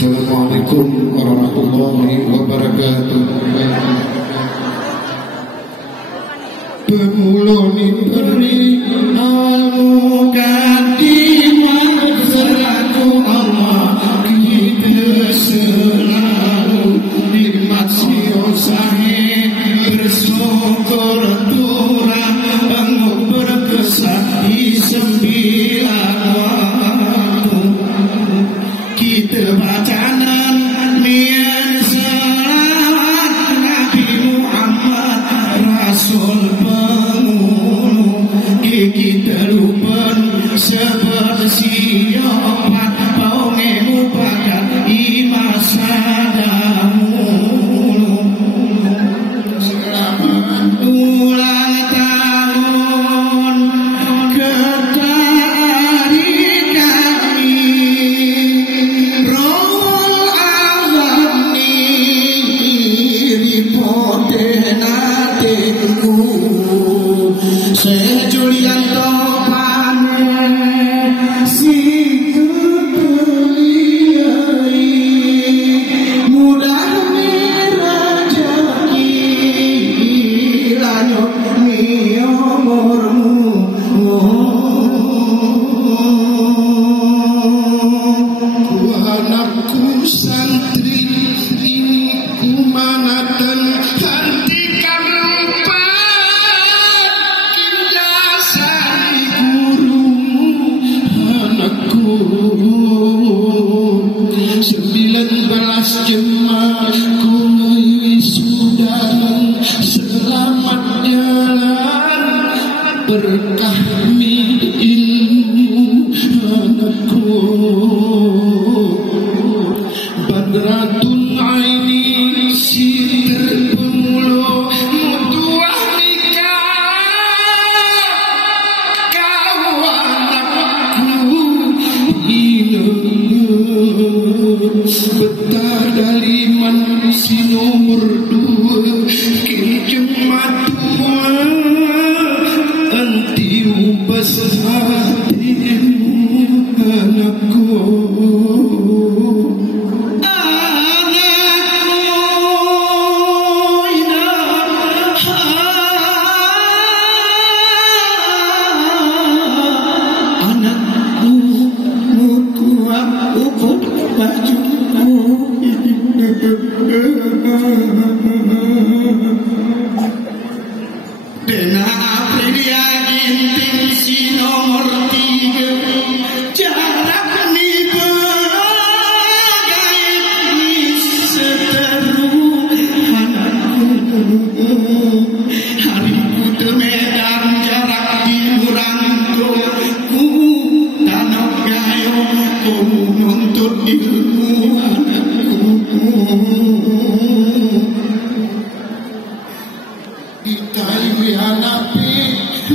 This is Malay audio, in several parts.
Assalamualaikum warahmatullahi wabarakatuh. Pemuloni beri ilmu kadimah selaku Allah kita selalu nikmat siosahih bersyukur turang bangun berkesah di sembilan waktu kita bacanan niat selawat Nabi Muhammad Rasul pemuluh kita lupa seperti opat bau melupakan imas padamu selamat ulang tahun ketari kami roh awani ripoten hatiku sejulian topan si kepeliai mudah merajaki lanyok ni umurmu anakku santri ini kumanatan hati kamu anakku 19 jemaah ku wisudanan selamat jalan berkah ilmu anakku badratun aini si terpemuluh mutuah nikah kau anakku betah dari si nomor 2 kijeng matua anti ubas hatimu anakku Dena Aprilia ginting si nomor 3 jarak ni bagai seteru anakku hariku temedan jarak di murangku tanah gayo ku menuntut ilmu anakku dikali hadapi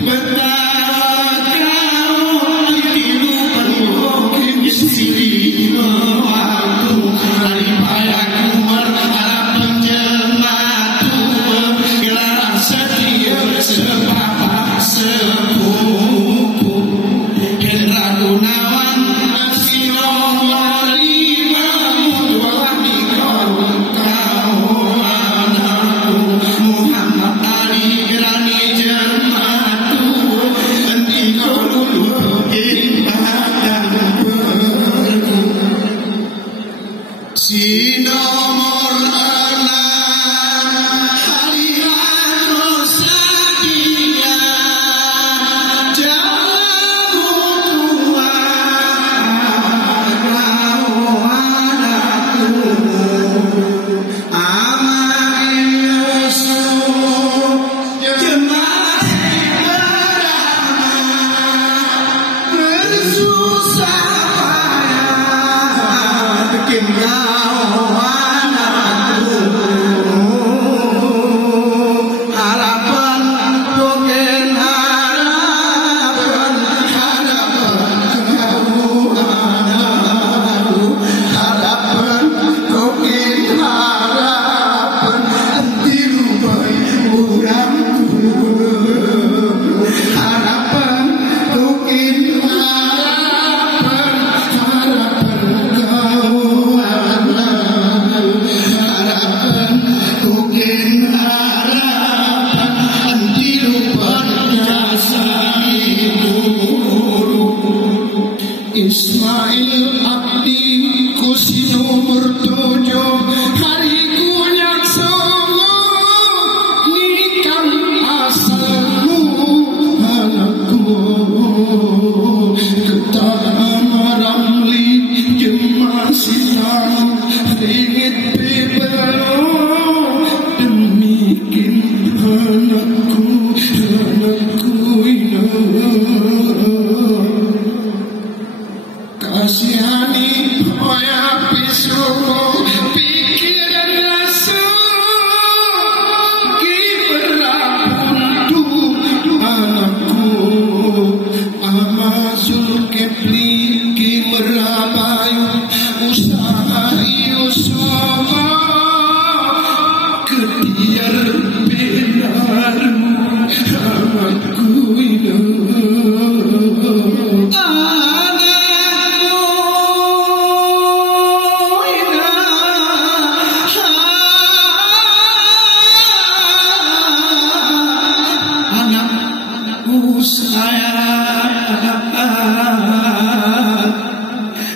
betapa kau kehidupan mungkin sendiri waktu hari payahku berharap penjelmatu gelaran setia sebapa sepupu Hendra Gunawan si nomor 5 mutuah nikah kau anakku Muhammad Ali Gerani jemaatu nanti kau dulu ibadah berku si nomor 6 Halilan Rosalia jamu Tuhan kau anakku harapan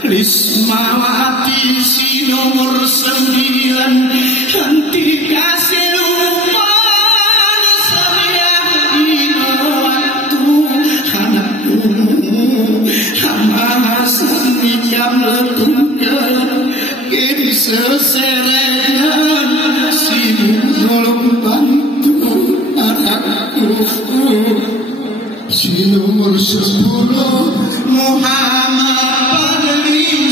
Lismawati si nomor 9 henti kasih lupa setiap waktu anakku hamba sendirian letungkan kini seserengan si nolong bantu anakku si nomor 10 Muhammad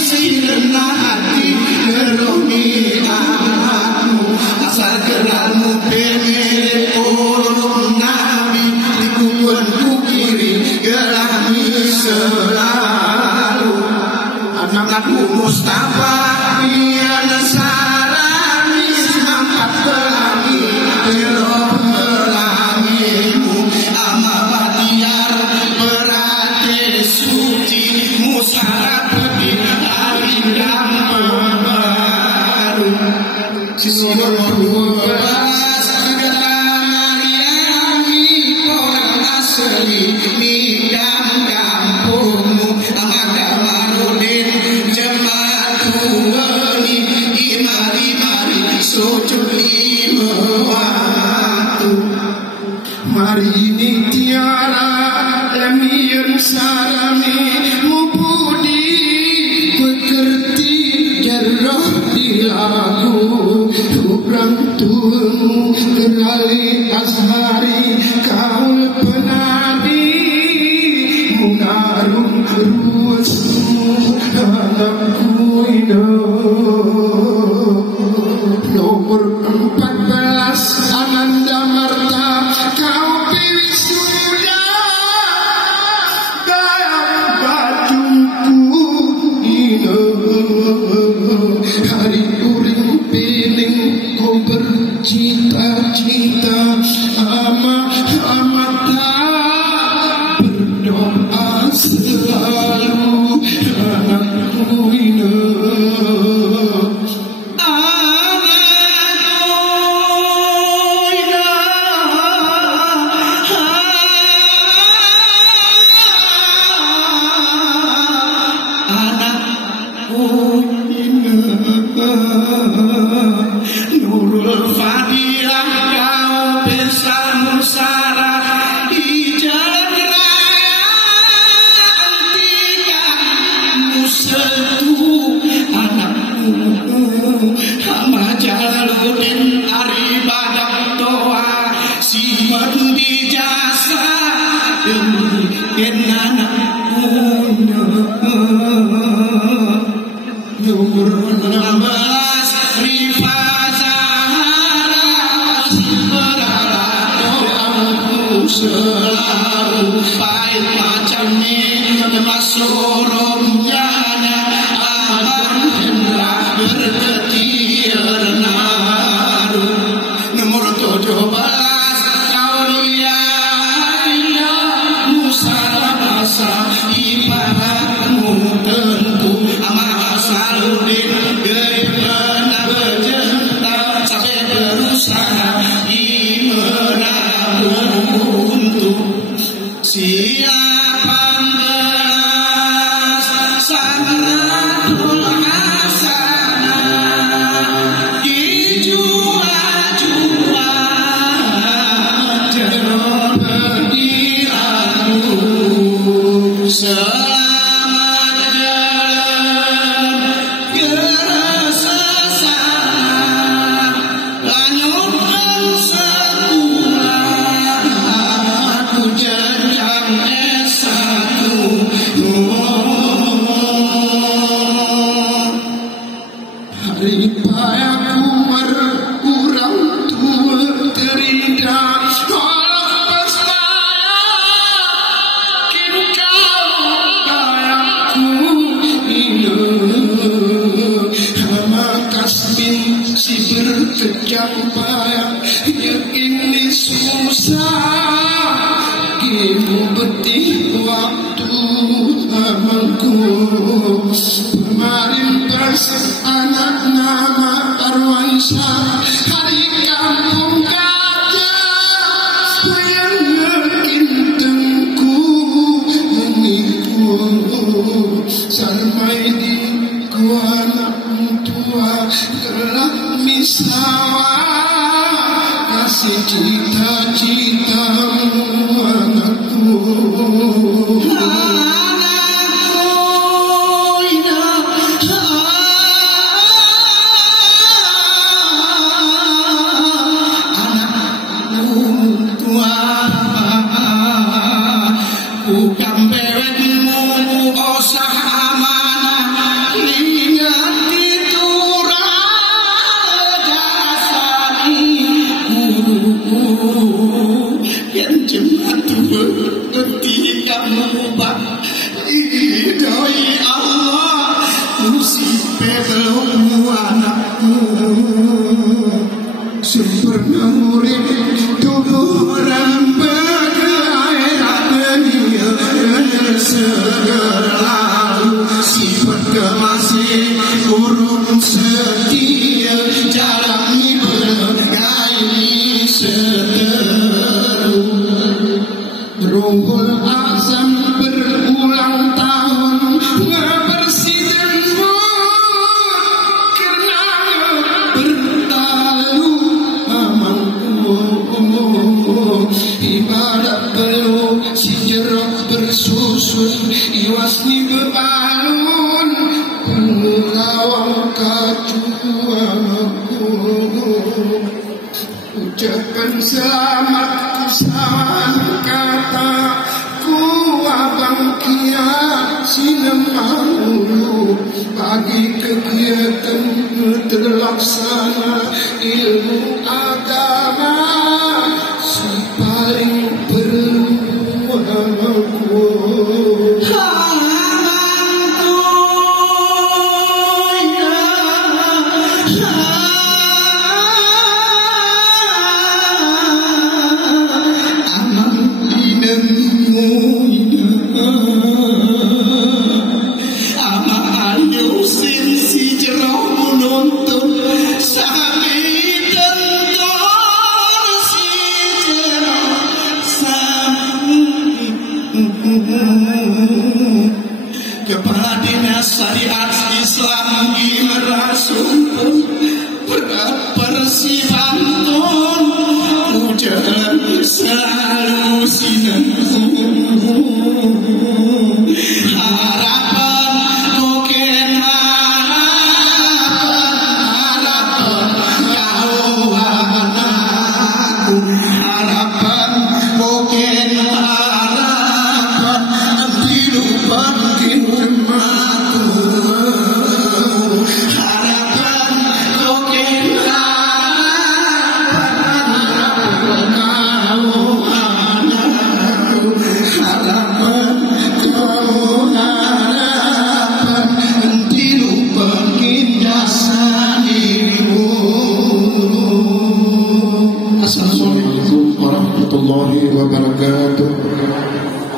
Sinati gerungi anakmu asal gelarmu pemilik urung nabi di kubuanku kiri gelami selalu anakku Mustafa dia Nasarani angkat pelangi belok pelangimu ama batiar berate suci musara nomor 12 Mariami orang asli nikam kampungmu amaga marudin jematu wali imari sujud lima waktu mari ini tiara lemian salami mubudi bekerti jarrah dilaku Tuhanmu gerai ashari kaul penadi mengarung ruasmu anakku nomor 14 Ananda Marta kau pilih sudah dalam batuku hari uring piling kau bercita-cita amat berdoa selalu anakku Nurul Fadilah kau bersama Sarah di jalan raya antika musetu anakku hamba Jalaluddin Ari Badak Toa si mandi jasa demi anakku nomor 16 Rifa selalu pahit macam ini masuk romjana aman hendra berketir naru nomor 17 Kaulia Musa masa ibaratmu tentu amat saludin gaya benar berjenta sampai berusaha siapa belas sanatul hasanah dijual-jual jeruk pedilaku selamat dalam keresasan lanjutkan sekolah aku jenjang S1 hari payaku berkurang tua terindah tolong bersama kini kau yang payah ini susah Ibu betih waktu amangku kemarin pas anak nama Arwaisyah hari kampung kaca yang ngekintengku menipu sampai di ku anak tua gelap misawa kasih cita-citamu anakku sempurna murid tubuh orang bergairah dunia segera sifat kemasih urun setia jalani bergairi seteru Ruhul Azam berulang tahun ngebersih ibadah perlu si jeruk bersusun iwasni berbalun pengawang kacuanku ucapkan selamat kesawan kata ku abang kia sinemaulu bagi kegiatan terlaksana ilmu agama paling perlu aku halanganku ya aman dinemu ama ayo si jerah menuntun Kepala Dinas Syariat